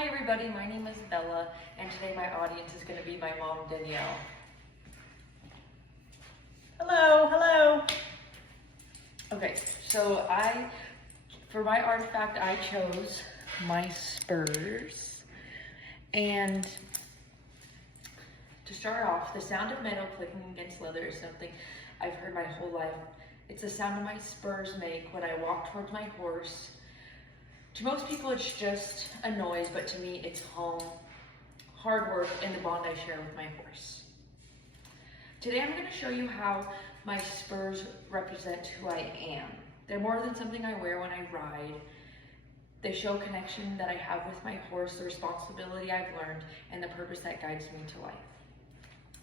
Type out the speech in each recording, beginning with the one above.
Hi everybody, my name is Bella, and today my audience is going to be my mom, Danielle. Hello. Okay, so for my artifact, I chose my spurs. And to start off, the sound of metal clicking against leather is something I've heard my whole life. It's the sound my spurs make when I walk towards my horse. To most people, it's just a noise, but to me, it's home, hard work, and the bond I share with my horse. Today, I'm going to show you how my spurs represent who I am. They're more than something I wear when I ride. They show connection that I have with my horse, the responsibility I've learned, and the purpose that guides me to life.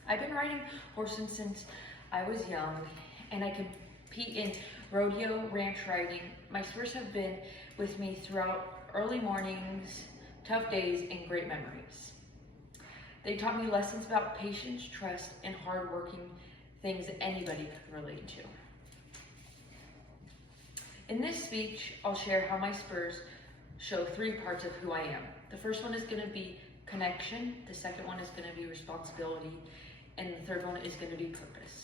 I've been riding horses since I was young, and I compete in rodeo, ranch riding. My spurs have been with me throughout early mornings, tough days, and great memories. They taught me lessons about patience, trust, and hard-working, things that anybody can relate to. In this speech, I'll share how my spurs show 3 parts of who I am. The first one is going to be connection, the second one is going to be responsibility, and the third one is going to be purpose.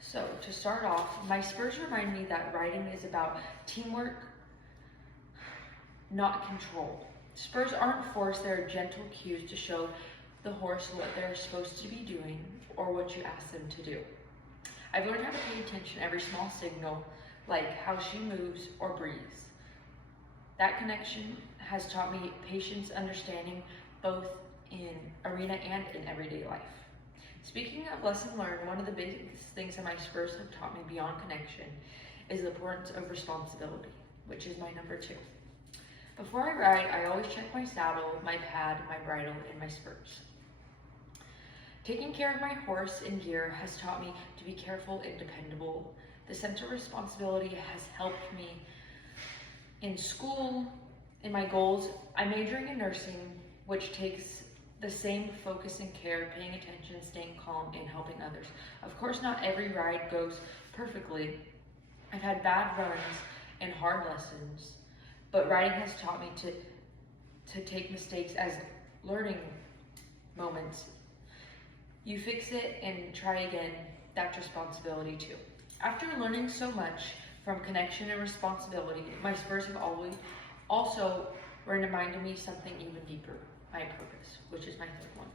So to start off, my spurs remind me that riding is about teamwork, not control. Spurs aren't force, they're gentle cues to show the horse what they're supposed to be doing or what you ask them to do. I've learned how to pay attention to every small signal, like how she moves or breathes. That connection has taught me patience, understanding, both in arena and in everyday life. Speaking of lesson learned, one of the biggest things that my spurs have taught me beyond connection is the importance of responsibility, which is my number 2. Before I ride, I always check my saddle, my pad, my bridle, and my spurs. Taking care of my horse and gear has taught me to be careful and dependable. The sense of responsibility has helped me in school, in my goals. I'm majoring in nursing, which takes the same focus and care, paying attention, staying calm, and helping others. Of course, not every ride goes perfectly. I've had bad runs and hard lessons, but riding has taught me to take mistakes as learning moments. You fix it and try again. That's responsibility too. After learning so much from connection and responsibility, my spurs have always also reminded me something even deeper, my purpose, which is my third one.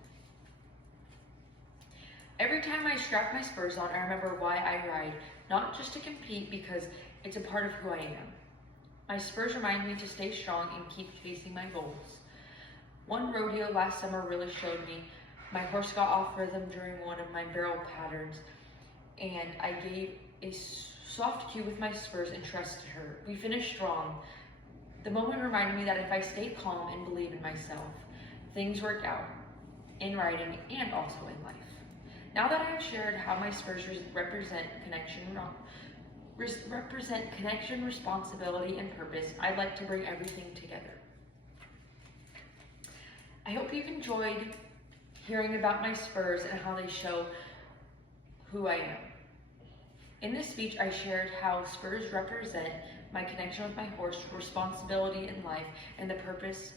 Every time I strap my spurs on, I remember why I ride, not just to compete, because it's a part of who I am. My spurs remind me to stay strong and keep chasing my goals. One rodeo last summer really showed me. My horse got off rhythm during one of my barrel patterns, and I gave a soft cue with my spurs and trusted her. We finished strong. The moment reminded me that if I stay calm and believe in myself, things work out in riding and also in life. Now that I have shared how my spurs represent connection, responsibility, and purpose, I'd like to bring everything together. I hope you've enjoyed hearing about my spurs and how they show who I am. In this speech, I shared how spurs represent my connection with my horse, responsibility in life, and the purpose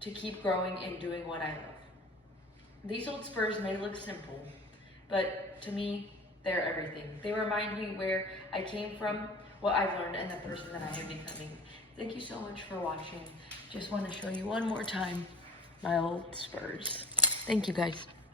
to keep growing and doing what I love. These old spurs may look simple, but to me, they're everything. They remind me where I came from, what I've learned, and the person that I am becoming. Thank you so much for watching. Just want to show you one more time my old spurs. Thank you guys.